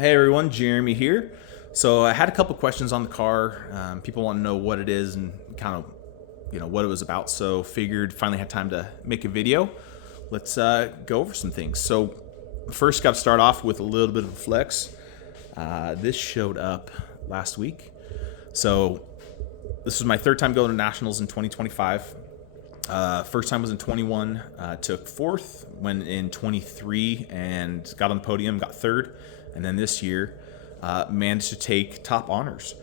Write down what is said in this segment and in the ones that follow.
Hey everyone, Jeremy here. So I had a couple questions on the car. People want to know what it is and kind of, what it was about. So figured finally had time to make a video. Let's go over some things. So first, got to start off with a little bit of a flex. This showed up last week. So this was my third time going to nationals in 2025. First time was in 21. Took fourth. Went in 23 and got on the podium. Got third. And then this year, managed to take top honors.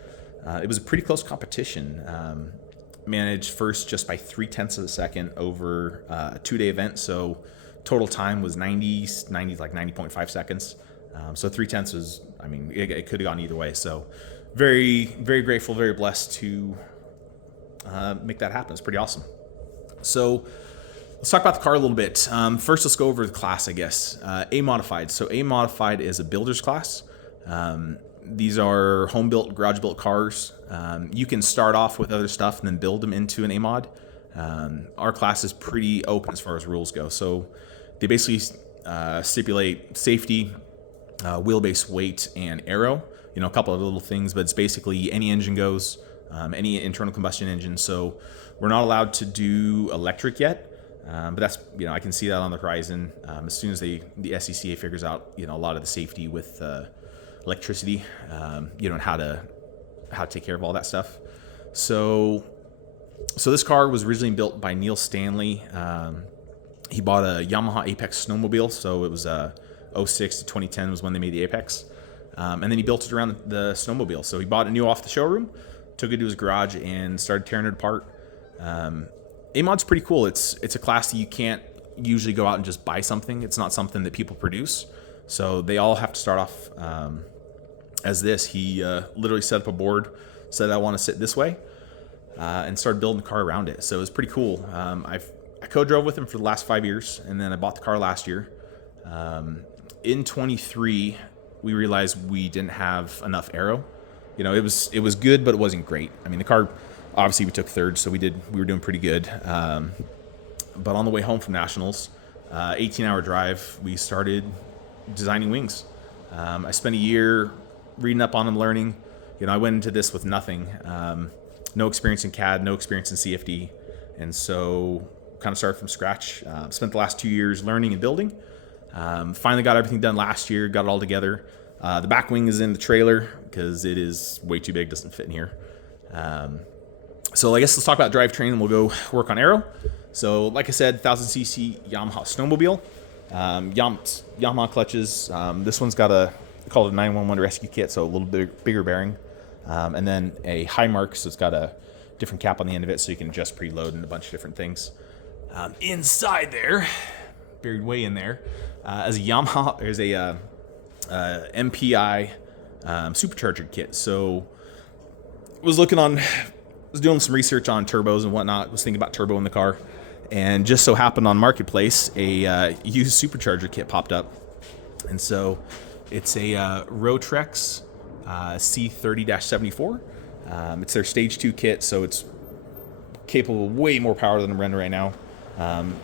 It was a pretty close competition. Managed first just by 0.3 of a second over a 2-day event. So total time was 90.5 seconds. So 0.3 was, it could have gone either way. So very, very grateful, very blessed to make that happen. It's pretty awesome. So let's talk about the car a little bit. First, let's go over the class, I guess. A modified. So A modified is a builder's class. These are home-built, garage-built cars. You can start off with other stuff and then build them into an A mod. Our class is pretty open as far as rules go. So they basically stipulate safety, wheelbase weight, and aero. A couple of little things, but it's basically any engine goes, any internal combustion engine. So we're not allowed to do electric yet. But that's, I can see that on the horizon. As soon as the SCCA figures out, a lot of the safety with electricity, and how to take care of all that stuff. So this car was originally built by Neil Stanley. He bought a Yamaha Apex snowmobile. So it was 06 to 2010 was when they made the Apex. And then he built it around the snowmobile. So he bought it new off the showroom, took it to his garage and started tearing it apart. A-mod's pretty cool. It's a class that you can't usually go out and just buy something. It's not something that people produce. So they all have to start off as this. He literally set up a board, said, I want to sit this way, and started building the car around it. So it was pretty cool. I co-drove with him for the last 5 years, and then I bought the car last year. In 23, we realized we didn't have enough aero. It was good, but it wasn't great. The car... Obviously, we took third, so we were doing pretty good. But on the way home from nationals, 18-hour drive, we started designing wings. I spent a year reading up on them, learning. I went into this with nothing, no experience in CAD, no experience in CFD, and so kind of started from scratch. Spent the last 2 years learning and building. Finally got everything done last year, got it all together. The back wing is in the trailer because it is way too big, doesn't fit in here. So I guess let's talk about drivetrain and we'll go work on aero. So like I said, 1000cc Yamaha snowmobile, Yamaha clutches. This one's got called a 911 rescue kit, so a little bit bigger bearing. And then a high mark, so it's got a different cap on the end of it so you can adjust preload and a bunch of different things. Inside there, buried way in there, is a Yamaha, there's a MPI supercharger kit. So was doing some research on turbos and whatnot, was thinking about turbo in the car, and just so happened on Marketplace, a used supercharger kit popped up. And so it's a Rotrex C30-74. It's their stage 2 kit, so it's capable of way more power than I'm running right now.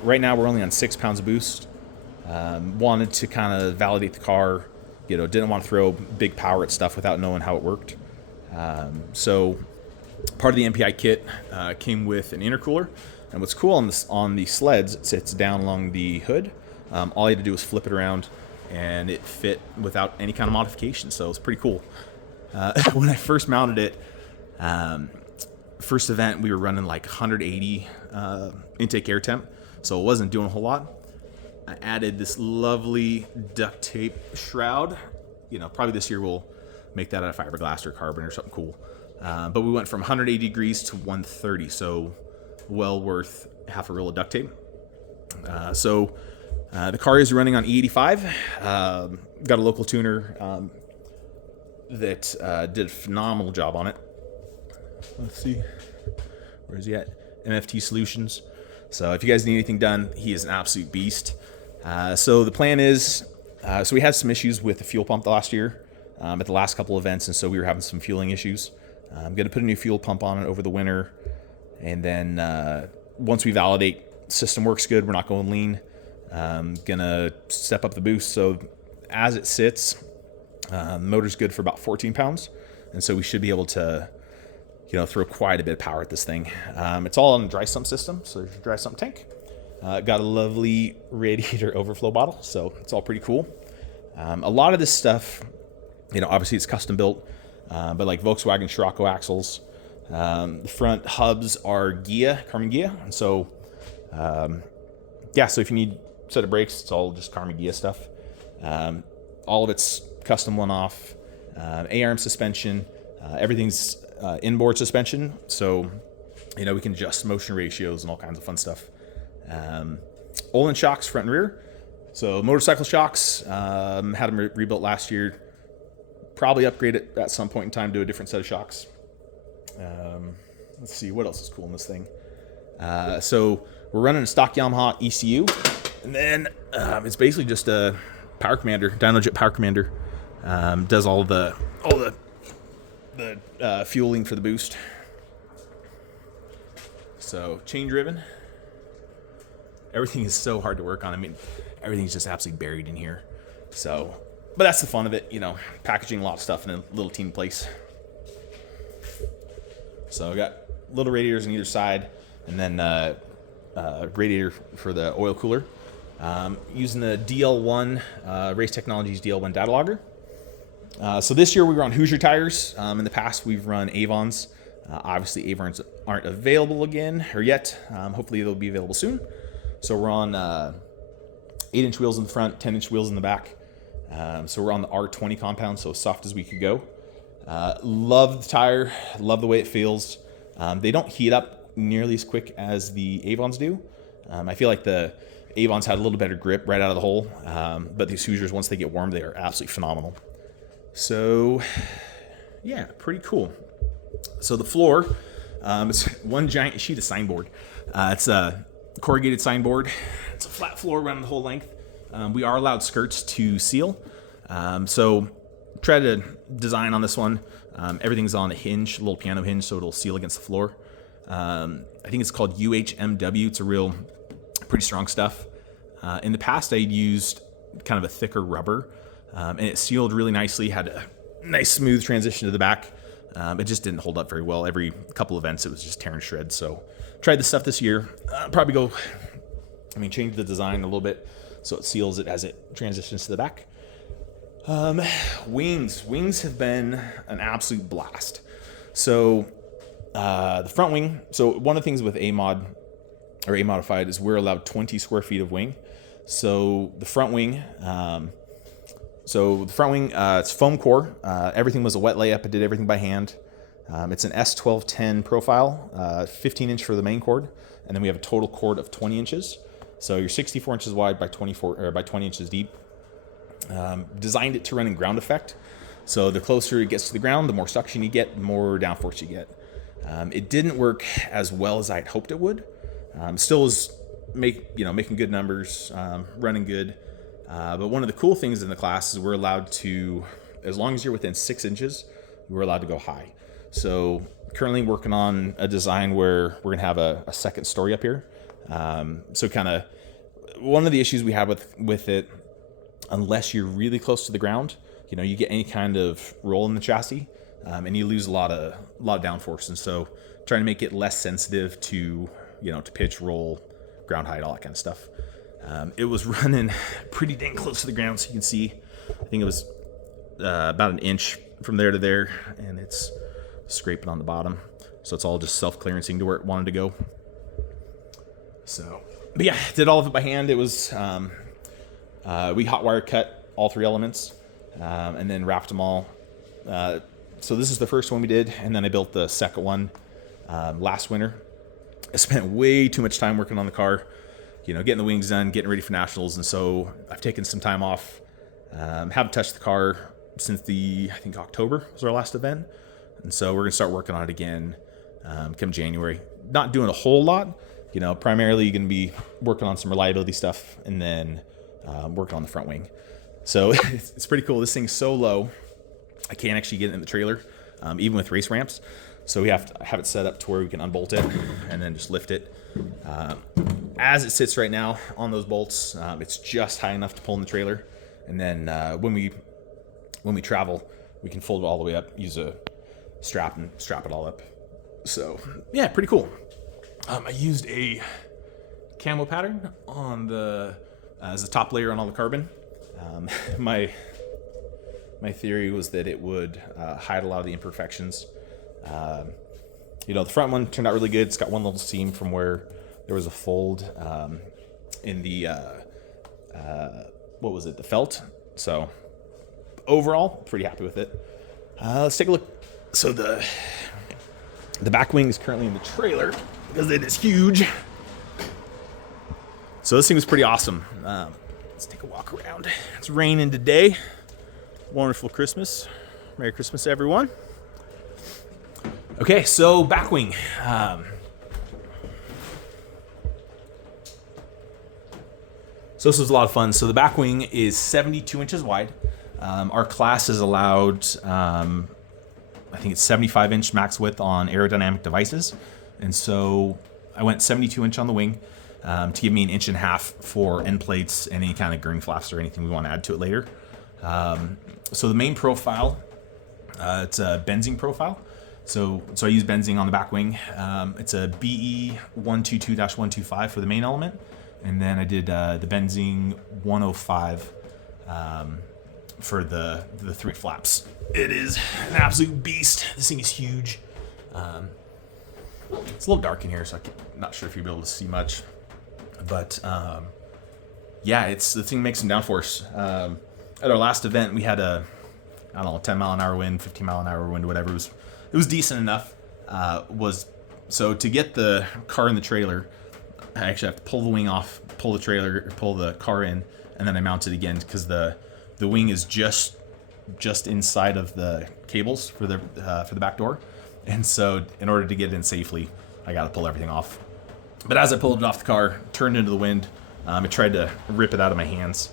Right now we're only on 6 pounds of boost. Wanted to kind of validate the car, didn't want to throw big power at stuff without knowing how it worked. So part of the MPI kit came with an intercooler, and what's cool on the sleds, it sits down along the hood. All you had to do was flip it around, and it fit without any kind of modification. So it's pretty cool. When I first mounted it, first event we were running like 180 intake air temp, so it wasn't doing a whole lot. I added this lovely duct tape shroud. Probably this year we'll make that out of fiberglass or carbon or something cool. But we went from 180 degrees to 130, so well worth half a roll of duct tape. So the car is running on E85. Got a local tuner that did a phenomenal job on it. Let's see, where is he at? MFT Solutions. So if you guys need anything done, he is an absolute beast. So the plan is, so we had some issues with the fuel pump the last year at the last couple events, and so we were having some fueling issues. I'm going to put a new fuel pump on it over the winter, and then once we validate system works good, we're not going lean, going to step up the boost. So as it sits, Motor's good for about 14 pounds, and so we should be able to, throw quite a bit of power at this thing. It's all on a dry sump system, so there's a dry sump tank. Got a lovely radiator overflow bottle, so it's all pretty cool. A lot of this stuff, obviously it's custom built, but like Volkswagen Scirocco axles. The front hubs are Karmann Ghia, and so so if you need a set of brakes, it's all just Karmann Ghia stuff. All of it's custom one-off, A-arm suspension, everything's inboard suspension, so we can adjust motion ratios and all kinds of fun stuff. Olin shocks front and rear, so motorcycle shocks, had them rebuilt last year. Probably upgrade it at some point in time to a different set of shocks. Let's see what else is cool in this thing. So we're running a stock Yamaha ECU, and then it's basically just a power commander, DynoJet power commander. Does all the fueling for the boost. So chain driven. Everything is so hard to work on. I mean, everything's just absolutely buried in here. So, but that's the fun of it, packaging a lot of stuff in a little teeny place. So I got little radiators on either side, and then radiator for the oil cooler. Using the DL1, Race Technologies DL1 data logger. So this year we were on Hoosier tires. In the past we've run Avons. Obviously Avons aren't available again, or yet. Hopefully they'll be available soon. So we're on 8-inch wheels in the front, 10-inch wheels in the back. So we're on the R20 compound, so as soft as we could go. Love the tire, love the way it feels. They don't heat up nearly as quick as the Avons do. I feel like the Avons had a little better grip right out of the hole, but these Hoosiers, once they get warm, they are absolutely phenomenal. So, yeah, pretty cool. So the floor, it's one giant sheet of signboard. It's a corrugated signboard. It's a flat floor running the whole length. We are allowed skirts to seal. So try to design on this one. Everything's on a hinge, a little piano hinge, so it'll seal against the floor. I think it's called UHMW. It's a real pretty strong stuff. In the past, I'd used kind of a thicker rubber, and it sealed really nicely, had a nice smooth transition to the back. It just didn't hold up very well. Every couple events, it was just tearing shreds. So tried this stuff this year. Probably change the design a little bit so it seals it as it transitions to the back. Wings have been an absolute blast. So the front wing, so one of the things with A-Mod or A-Modified is we're allowed 20 square feet of wing. So the front wing, it's foam core. Everything was a wet layup. I did everything by hand. It's an S1210 profile, 15-inch for the main cord, and then we have a total cord of 20 inches. So you're 64 inches wide by 20 inches deep. Designed it to run in ground effect. So the closer it gets to the ground, the more suction you get, the more downforce you get. It didn't work as well as I'd hoped it would. Still was making good numbers, running good. But one of the cool things in the class is we're allowed to, as long as you're within 6 inches, we're allowed to go high. So currently working on a design where we're gonna have a second story up here. So kind of one of the issues we have with it, unless you're really close to the ground, you get any kind of roll in the chassis, and you lose a lot of downforce. And so trying to make it less sensitive to, to pitch, roll, ground height, all that kind of stuff. It was running pretty dang close to the ground, so you can see, I think it was about an inch from there to there, and it's scraping on the bottom. So it's all just self-clearancing to where it wanted to go. So, but yeah, did all of it by hand. It was, we hot wire cut all 3 elements, and then wrapped them all. So this is the first one we did, and then I built the second one last winter. I spent way too much time working on the car, getting the wings done, getting ready for nationals, and so I've taken some time off. Haven't touched the car since I think October was our last event, and so we're gonna start working on it again come January. Not doing a whole lot, primarily gonna be working on some reliability stuff, and then working on the front wing. So it's pretty cool. This thing's so low, I can't actually get it in the trailer, even with race ramps. So we have to have it set up to where we can unbolt it and then just lift it. As it sits right now on those bolts, it's just high enough to pull in the trailer. And then when we when we travel, we can fold it all the way up, use a strap and strap it all up. So yeah, pretty cool. I used a camo pattern on the as a top layer on all the carbon. My theory was that it would hide a lot of the imperfections. The front one turned out really good. It's got one little seam from where there was a fold in the the felt. So overall, pretty happy with it. Let's take a look. So the back wing is currently in the trailer because it is huge. So this thing was pretty awesome. Let's take a walk around. It's raining today. Wonderful Christmas. Merry Christmas, everyone. Okay, so back wing. So this was a lot of fun. So the back wing is 72 inches wide. Our class is allowed, I think it's 75-inch max width on aerodynamic devices. And so I went 72-inch on the wing to give me 1.5 inches for end plates and any kind of gurney flaps or anything we want to add to it later. So the main profile, it's a benzing profile. So I use benzing on the back wing. It's a BE 122-125 for the main element. And then I did the benzing 105 for the 3 flaps. It is an absolute beast. This thing is huge. It's a little dark in here, so I'm not sure if you'll be able to see much. But yeah, the thing makes some downforce. At our last event, we had a 10 mile an hour wind, 15 mile an hour wind, whatever. It was decent enough. So to get the car in the trailer, I actually have to pull the wing off, pull the car in, and then I mount it again because the wing is just inside of the cables for the back door. And so in order to get it in safely, I got to pull everything off. But as I pulled it off the car, turned into the wind, it tried to rip it out of my hands.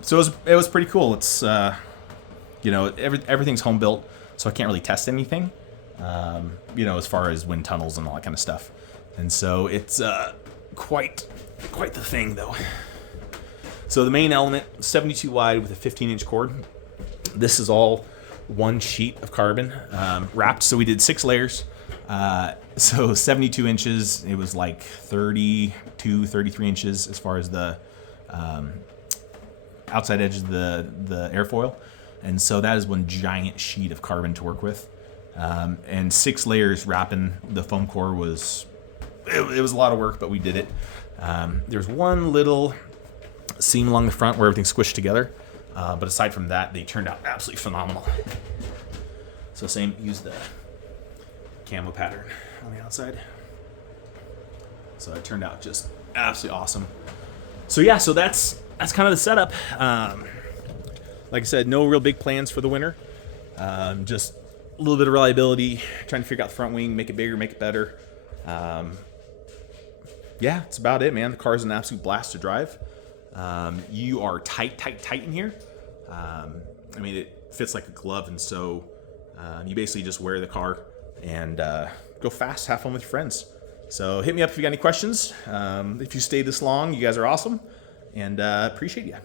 So it was pretty cool. It's everything's home built, so I can't really test anything. As far as wind tunnels and all that kind of stuff. And so it's quite the thing, though. So the main element, 72 wide with a 15-inch cord. This is all one sheet of carbon wrapped. So we did 6 layers. So 72 inches, it was like 32, 33 inches as far as the outside edge of the airfoil. And so that is one giant sheet of carbon to work with. And 6 layers wrapping the foam core was a lot of work, but we did it. There's one little seam along the front where everything's squished together. But aside from that, they turned out absolutely phenomenal. So use the camo pattern on the outside. So it turned out just absolutely awesome. So yeah, so that's kind of the setup. Like I said, no real big plans for the winter. Just a little bit of reliability, trying to figure out the front wing, make it bigger, make it better. Yeah, that's about it, man. The car's an absolute blast to drive. You are tight in here. It fits like a glove, and so you basically just wear the car and go fast, have fun with your friends. So hit me up if you got any questions. If you stayed this long, you guys are awesome, and appreciate you.